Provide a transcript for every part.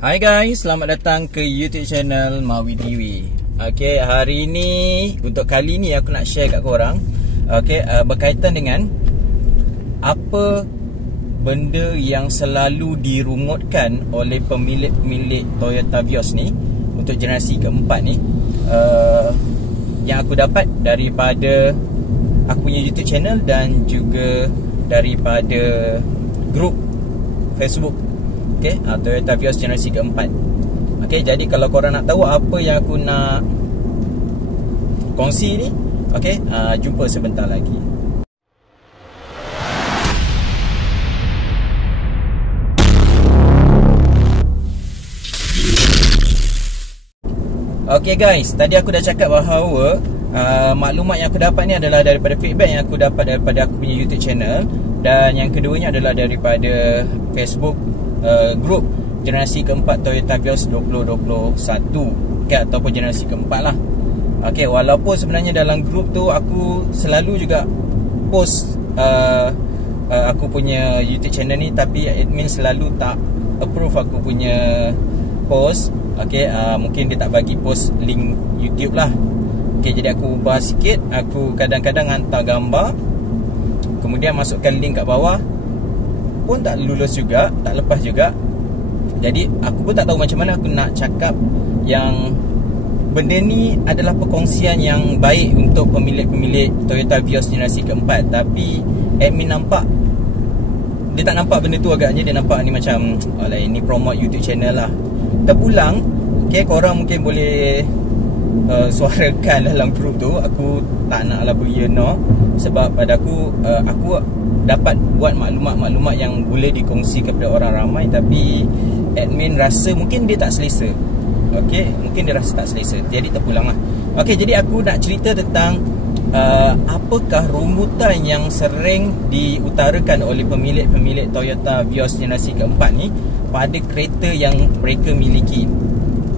Hai guys, selamat datang ke YouTube channel Mawi TV. Okay, hari ni, untuk kali ni aku nak share kat korang, berkaitan dengan apa benda yang selalu dirungutkan oleh pemilik-pemilik Toyota Vios ni untuk generasi keempat ni, yang aku dapat daripada aku punya YouTube channel dan juga daripada grup Facebook, Toyota Vios generasi keempat. Jadi kalau korang nak tahu apa yang aku nak kongsi ni, jumpa sebentar lagi. Guys, tadi aku dah cakap bahawa maklumat yang aku dapat ni adalah daripada feedback yang aku dapat daripada aku punya YouTube channel, dan yang keduanya adalah daripada Facebook grup generasi keempat Toyota Vios 2021, ataupun generasi keempat lah. Walaupun sebenarnya dalam grup tu aku selalu juga post aku punya YouTube channel ni, tapi admin selalu tak approve aku punya post. Mungkin dia tak bagi post link YouTube lah. Jadi aku ubah sikit. Aku kadang-kadang hantar gambar, kemudian masukkan link kat bawah, pun tak lulus juga, tak lepas juga. Jadi aku pun tak tahu macam mana aku nak cakap yang benda ni adalah perkongsian yang baik untuk pemilik-pemilik Toyota Vios generasi keempat. Tapi admin nampak, dia tak nampak benda tu agaknya. Dia nampak ni macam, ini promote YouTube channel lah. Terpulang, korang mungkin boleh suarakan dalam grup tu. Aku tak nak lah beri no, sebab pada aku dapat buat maklumat-maklumat yang boleh dikongsi kepada orang ramai, tapi admin rasa mungkin dia tak selesa. Mungkin dia rasa tak selesa, jadi terpulang lah. Jadi aku nak cerita tentang apakah rungutan yang sering diutarakan oleh pemilik-pemilik Toyota Vios generasi keempat ni pada kereta yang mereka miliki.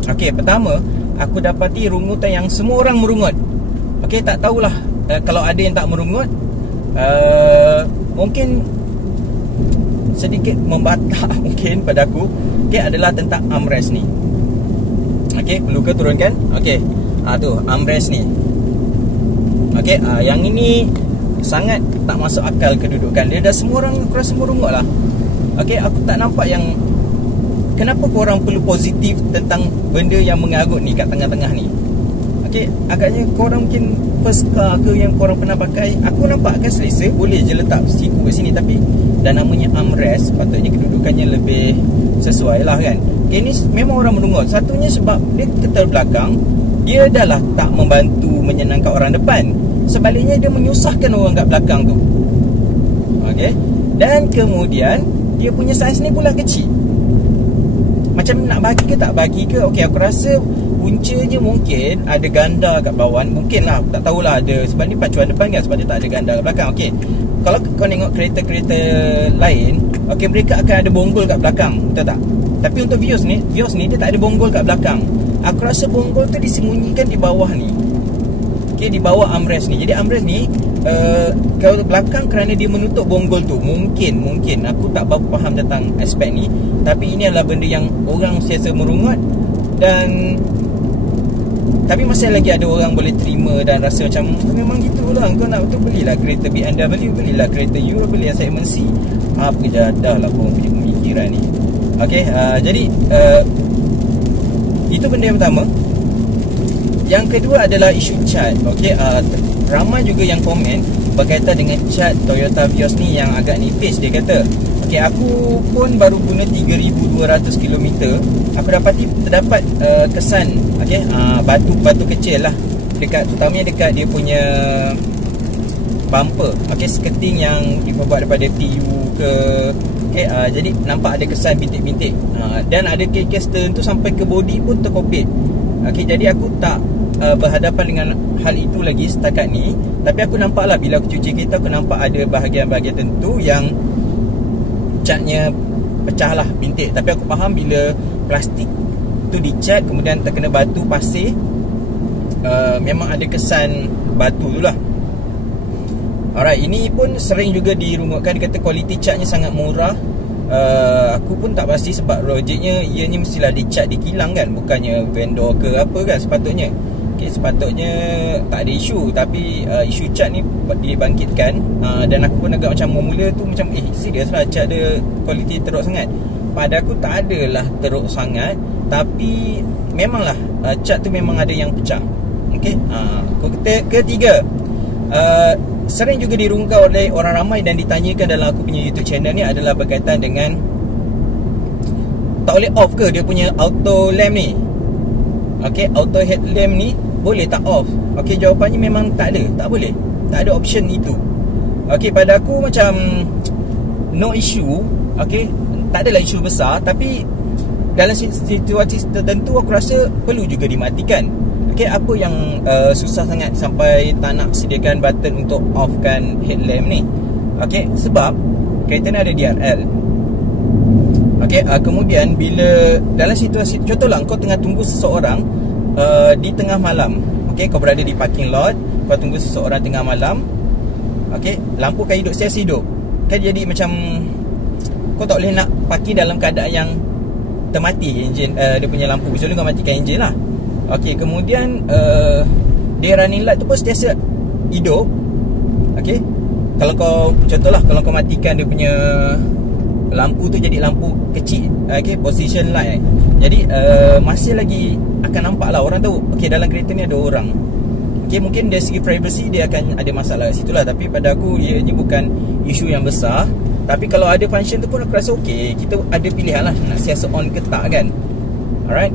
Pertama, aku dapati rungutan yang semua orang merungut. Tak tahulah kalau ada yang tak merungut, mungkin sedikit membatak mungkin pada aku, adalah tentang armrest ni. Perlu ke turunkan? Tu armrest ni. Yang ini sangat tak masuk akal kedudukan dia, dah semua orang aku rasa merungut lah. Aku tak nampak yang kenapa korang perlu positif tentang benda yang mengarut ni kat tengah-tengah ni. Agaknya korang mungkin first car ke yang korang pernah pakai. Aku nampak kan selesa, boleh je letak siku kat sini, tapi dah namanya armrest, patutnya kedudukannya lebih sesuai lah kan. Ni memang orang merungut. Satunya sebab dia ketel belakang, dia dah lah tak membantu menyenangkan orang depan, sebaliknya dia menyusahkan orang kat belakang tu. Dan kemudian dia punya saiz ni pula kecil. Macam nak bagi ke tak bagi ke. Aku rasa puncanya mungkin ada ganda kat bawah. Mungkin lah, tak tahulah ada, sebab ni pacuan depan kan, sebab dia tak ada ganda kat belakang. Kalau kau tengok kereta-kereta lain, mereka akan ada bonggol kat belakang, betul tak? Tapi untuk Vios ni dia tak ada bonggol kat belakang. Aku rasa bonggol tu disembunyikan di bawah ni, di bawah armrest ni. Jadi armrest ni kalau belakang kerana dia menutup bonggol tu. Mungkin aku tak berapa faham tentang aspek ni, tapi ini adalah benda yang orang sentiasa merungut. Dan tapi masih lagi ada orang boleh terima dan rasa macam memang gitulah. Kau nak betul, belilah kereta BMW, belilah kereta Euro, beli yang segmen C. Apa jadah lah korang punya pemikiran ni. Jadi itu benda yang pertama. Yang kedua adalah isu cat. Ramai juga yang komen berkaitan dengan cat Toyota Vios ni yang agak nipis, dia kata. Aku pun baru guna 3,200 km. Aku terdapat kesan batu-batu kecil lah dekat, terutamanya dekat dia punya bumper, skirting yang dibuat daripada TU ke. Jadi nampak ada kesan bintik-bintik, dan ada kes tertentu sampai ke body pun terkopit. Jadi aku tak berhadapan dengan hal itu lagi setakat ni. Tapi aku nampak lah, bila aku cuci kereta, aku nampak ada bahagian-bahagian tertentu yang catnya pecah lah, bintik. Tapi aku faham bila plastik tu dicat kemudian terkena batu pasir, memang ada kesan batu tu lah. Alright, ini pun sering juga dirungutkan. Dia kata kualiti catnya sangat murah, aku pun tak pasti sebab logiknya ianya mestilah dicat di kilang kan, bukannya vendor ke apa kan sepatutnya. Sepatutnya tak ada isu, tapi isu cat ni dibangkitkan, dan aku pun agak macam mula tu macam serius lah cat dia kualiti teruk sangat. Pada aku tak adalah teruk sangat, tapi memanglah cat tu memang ada yang pecah. Okey, ketiga, sering juga dirungkau oleh orang ramai dan ditanyakan dalam aku punya YouTube channel ni adalah berkaitan dengan tak boleh off ke dia punya auto lamp ni. Okey, auto headlamp ni boleh tak off? Okey, jawapannya memang tak ada, tak boleh. Tak ada option itu. Okey, pada aku macam no issue. Okey, tak adalah isu besar, tapi dalam situasi tertentu aku rasa perlu juga dimatikan. Okey, apa yang susah sangat sampai tak nak sediakan button untuk offkan headlamp ni? Okey, sebab kereta ni ada DRL. Okey, kemudian bila dalam situasi, contohlah kau tengah tunggu seseorang di tengah malam. Okey, kau berada di parking lot, kau tunggu seseorang tengah malam. Okey, lampu kan hidup, sentiasa hidup. Kan jadi macam kau tak boleh nak parking dalam keadaan yang termati enjin, dia punya lampu. So kau matikan enjin lah. Okey, kemudian dia running light tu pun sentiasa hidup. Okey, kalau kau contohlah kalau kau matikan dia punya lampu tu jadi lampu kecil, okey, position light. Jadi masih lagi akan nampak lah, orang tahu okey dalam kereta ni ada orang. Okey, mungkin dari segi privacy dia akan ada masalah kat situ lah, tapi pada aku ia ni bukan isu yang besar. Tapi kalau ada function tu pun aku rasa okey, kita ada pilihan lah nak siasa on ke tak kan. Alright.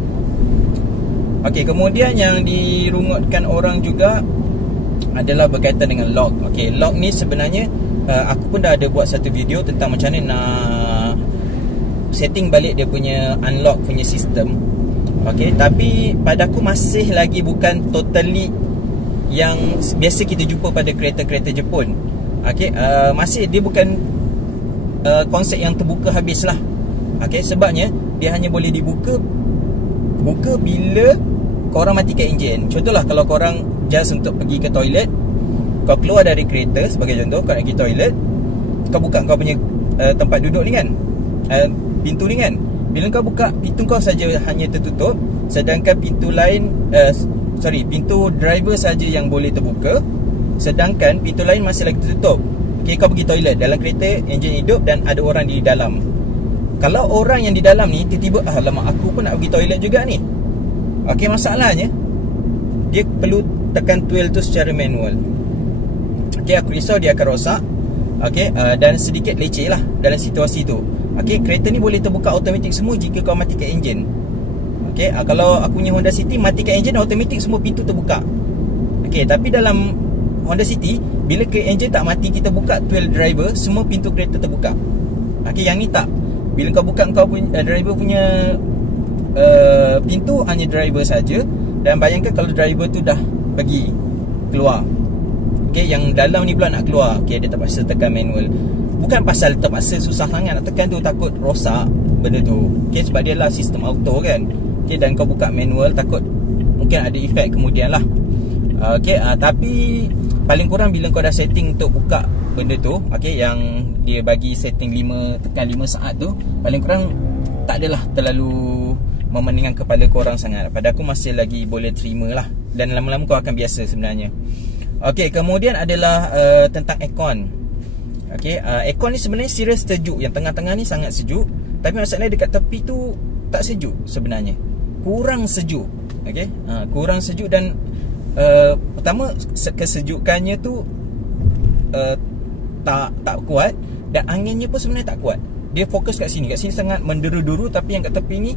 Okey, kemudian yang dirungutkan orang juga adalah berkaitan dengan lock. Okey, lock ni sebenarnya aku pun dah ada buat satu video tentang macam mana nak setting balik dia punya unlock punya sistem. Okey, tapi pada aku masih lagi bukan totally yang biasa kita jumpa pada kereta-kereta Jepun. Okey, masih dia bukan konsep yang terbuka habis lah. Okey, sebabnya dia hanya boleh dibuka bila korang matikan enjin. Contohlah kalau korang just untuk pergi ke toilet, kau keluar dari kereta sebagai contoh, kau nak pergi toilet, kau buka kau punya tempat duduk ni kan, pintu ni kan. Bila kau buka, pintu kau saja hanya tertutup, sedangkan pintu lain pintu driver saja yang boleh terbuka, sedangkan pintu lain masih lagi tertutup. Okey, kau pergi toilet dalam kereta, enjin hidup dan ada orang di dalam. Kalau orang yang di dalam ni tiba-tiba, alamak aku pun nak pergi toilet juga ni. Okey, masalahnya dia perlu tekan twill tu secara manual. Okey, aku risau dia akan rosak. Okey, dan sedikit leceh lah dalam situasi tu. Okey, kereta ni boleh terbuka automatik semua jika kau matikan enjin. Okey, kalau aku punya Honda City matikan enjin automatik semua pintu terbuka. Okey, tapi dalam Honda City bila ke enjin tak mati, kita buka twill driver, semua pintu kereta terbuka. Okey, yang ni tak. Bila kau buka kau punya driver punya pintu, hanya driver saja. Dan bayangkan kalau driver tu dah pergi keluar, okey, yang dalam ni pula nak keluar, okey, dia terpaksa tekan manual. Bukan pasal terpaksa susah sangat nak tekan tu, takut rosak benda tu. Okey, sebab dia lah sistem auto kan. Okey, dan kau buka manual takut mungkin ada efek kemudian lah. Okey, tapi paling kurang bila kau dah setting untuk buka benda tu, okey, yang dia bagi setting 5 saat tu, paling kurang tak adalah terlalu memeningkan kepala korang sangat. Pada aku masih lagi boleh terima lah, dan lama-lama kau akan biasa sebenarnya. Okey, kemudian adalah tentang aircon. Okey, aircon ni sebenarnya serius sejuk. Yang tengah-tengah ni sangat sejuk, tapi masalahnya dekat tepi tu tak sejuk sebenarnya. Kurang sejuk. Okey, kurang sejuk. Dan pertama kesejukannya tu tak kuat, dan anginnya pun sebenarnya tak kuat. Dia fokus kat sini sangat menduru-duru, tapi yang kat tepi ni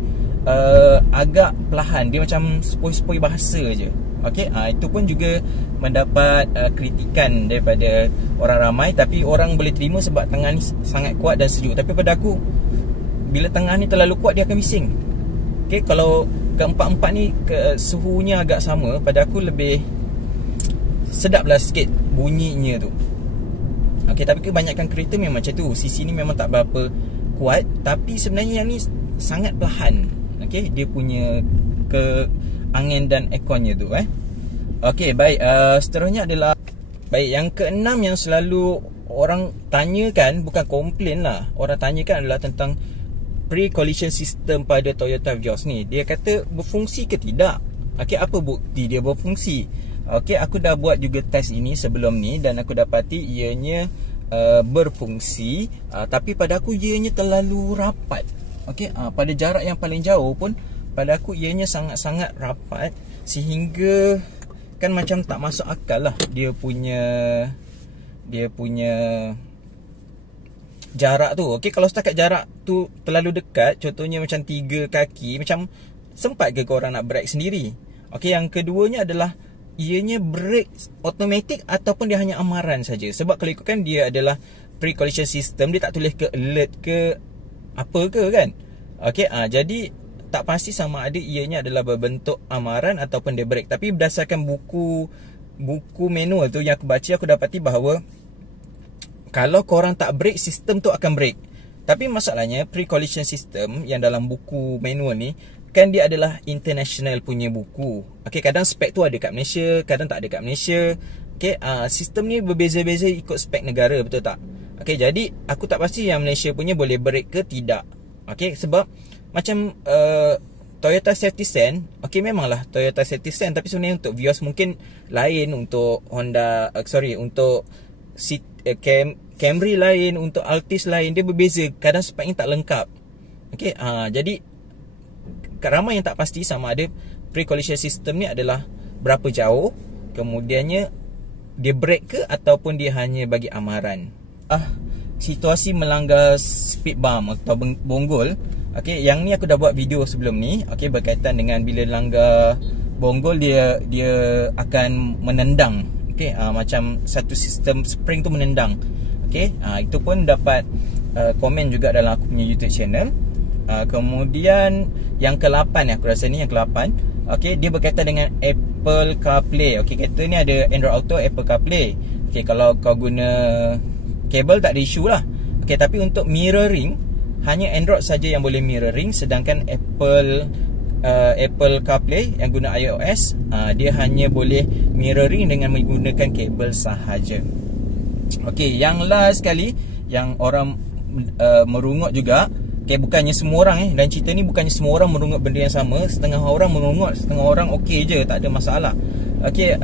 agak perlahan. Dia macam sepoi-sepoi bahasa je. Okey, itu pun juga mendapat kritikan daripada orang ramai, tapi orang boleh terima sebab tengah ni sangat kuat dan sejuk. Tapi pada aku, bila tengah ni terlalu kuat, dia akan bising. Okey, kalau keempat-empat ni suhunya agak sama, pada aku lebih sedaplah sikit bunyinya tu. Okey, tapi kebanyakan kereta memang macam tu. Sisi ni memang tak berapa kuat, tapi sebenarnya yang ni sangat perlahan. Okey, dia punya angin dan airconnya tu Okey, baik, seterusnya adalah baik, yang keenam yang selalu orang tanyakan, bukan komplain lah, orang tanyakan adalah tentang pre-collision system pada Toyota Vios ni. Dia kata berfungsi ke tidak? Okey, apa bukti dia berfungsi? Okey, aku dah buat juga test ini sebelum ni dan aku dapati ianya berfungsi, tapi pada aku ianya terlalu rapat. Okey, pada jarak yang paling jauh pun pada aku ianya sangat-sangat rapat sehingga kan macam tak masuk akal lah dia punya jarak tu. Okey, kalau setakat jarak tu terlalu dekat, contohnya macam 3 kaki, macam sempat ke korang nak brake sendiri? Okey, yang keduanya adalah ianya brake automatic ataupun dia hanya amaran saja. Sebab kalau ikutkan dia adalah pre-collision system, dia tak tulis ke alert ke apa ke kan. Okey, jadi tak pasti sama ada ianya adalah berbentuk amaran ataupun dia brake. Tapi berdasarkan buku manual tu yang aku baca, aku dapati bahawa kalau korang tak brake, sistem tu akan brake. Tapi masalahnya pre-collision system yang dalam buku manual ni kan dia adalah international punya buku. Okey, kadang spek tu ada kat Malaysia, kadang tak ada kat Malaysia. Okey, sistem ni berbeza-beza ikut spek negara, betul tak? Okey, jadi aku tak pasti yang Malaysia punya boleh brake ke tidak. Okey, sebab macam Toyota Safety Sense, okey memanglah Toyota Safety Sense, tapi sebenarnya untuk Vios mungkin lain, untuk Honda untuk Camry lain, untuk Altis lain, dia berbeza, kadang speknya tak lengkap. Okey, jadi ramai yang tak pasti sama ada pre-collision system ni adalah berapa jauh, kemudiannya dia brake ke ataupun dia hanya bagi amaran. Situasi melanggar speed bump atau bonggol. Okey, yang ni aku dah buat video sebelum ni. Okey, berkaitan dengan bila langgar bonggol dia akan menendang. Okey, macam satu sistem spring tu menendang. Okey, itu pun dapat komen juga dalam aku punya YouTube channel. Kemudian yang ke-8 ni, aku rasa ni yang ke-8. Okey, dia berkaitan dengan Apple CarPlay. Okey, kereta ni ada Android Auto, Apple CarPlay. Okey, kalau kau guna kabel tak ada isu lah. Okey, tapi untuk mirroring, hanya Android saja yang boleh mirroring, sedangkan Apple CarPlay yang guna iOS, dia hanya boleh mirroring dengan menggunakan kabel sahaja. Okey, yang last sekali yang orang merungut juga. Okey, bukannya semua orang dan cerita ni bukannya semua orang merungut benda yang sama. Setengah orang merungut, setengah orang okey je, tak ada masalah. Okey,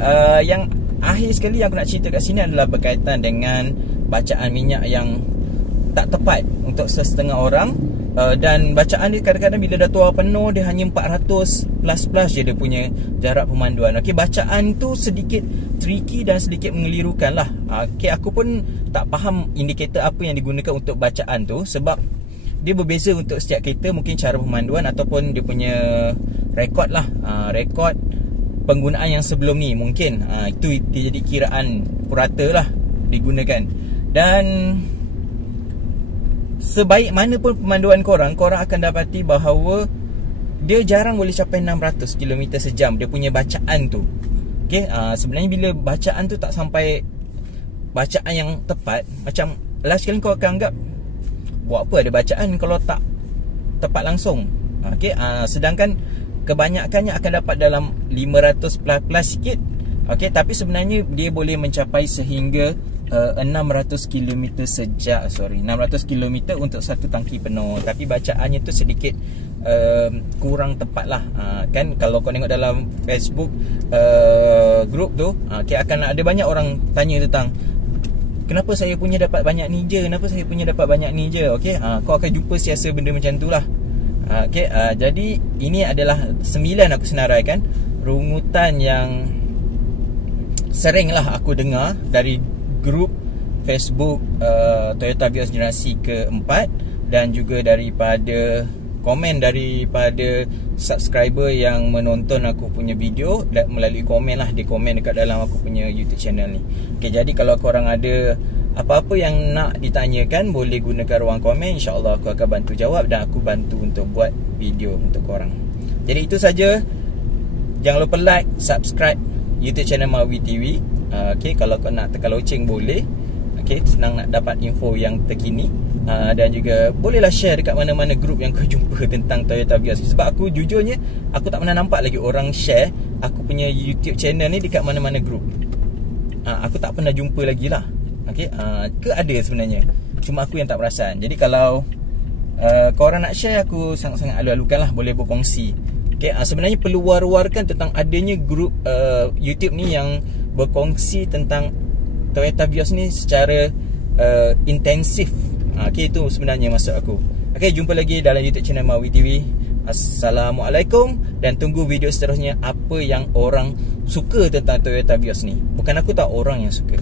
yang akhir sekali yang aku nak cerita kat sini adalah berkaitan dengan bacaan minyak yang tak tepat untuk setengah orang. Dan bacaan dia kadang-kadang bila dah tuar penuh, dia hanya 400 plus je dia punya jarak pemanduan. Okey, bacaan tu sedikit tricky dan sedikit mengelirukan lah. Okey, aku pun tak faham indikator apa yang digunakan untuk bacaan tu, sebab dia berbeza untuk setiap kereta, mungkin cara pemanduan ataupun dia punya rekod lah, rekod penggunaan yang sebelum ni mungkin. Itu dia jadi kiraan purata lah digunakan. Dan sebaik mana pun pemanduan korang akan dapati bahawa dia jarang boleh capai 600 km sejam dia punya bacaan tu. Okay, sebenarnya bila bacaan tu tak sampai bacaan yang tepat, macam last kali kau akan anggap buat apa ada bacaan kalau tak tepat langsung. Okay, sedangkan kebanyakannya akan dapat dalam 500 plus sikit. Okay, tapi sebenarnya dia boleh mencapai sehingga 600 km sejak 600 km untuk satu tangki penuh. Tapi bacaannya tu sedikit kurang tepat lah. Kan kalau kau tengok dalam Facebook group tu, okay, akan ada banyak orang tanya tentang kenapa saya punya dapat banyak ni je, kenapa saya punya dapat banyak ni je. Okay, kau akan jumpa siasa benda macam tu lah. Okay, jadi ini adalah 9 aku senaraikan rungutan yang sering lah aku dengar dari grup Facebook Toyota Vios generasi keempat, dan juga daripada komen daripada subscriber yang menonton aku punya video melalui komen lah. Dia komen dekat dalam aku punya YouTube channel ni. Okay, jadi kalau korang ada apa-apa yang nak ditanyakan, boleh gunakan ruang komen. InsyaAllah aku akan bantu jawab dan aku bantu untuk buat video untuk korang. Jadi itu saja. Jangan lupa like, subscribe YouTube channel Mawi TV. Okay, kalau kau nak tekan loceng boleh. Okay, senang nak dapat info yang terkini. Dan juga bolehlah share dekat mana-mana grup yang kau jumpa tentang Toyota Vios. Sebab aku jujurnya, aku tak pernah nampak lagi orang share aku punya YouTube channel ni dekat mana-mana grup. Aku tak pernah jumpa lagi lah. Okay, ke ada sebenarnya, cuma aku yang tak perasan. Jadi kalau korang nak share, aku sangat-sangat alu-alukan lah, boleh berkongsi. Okay, sebenarnya perlu war-warkan tentang adanya grup YouTube ni yang berkongsi tentang Toyota Vios ni secara intensif. Okay, itu sebenarnya maksud aku. Okay, jumpa lagi dalam YouTube channel Mawi TV. Assalamualaikum. Dan tunggu video seterusnya, apa yang orang suka tentang Toyota Vios ni. Bukan aku tak, orang yang suka.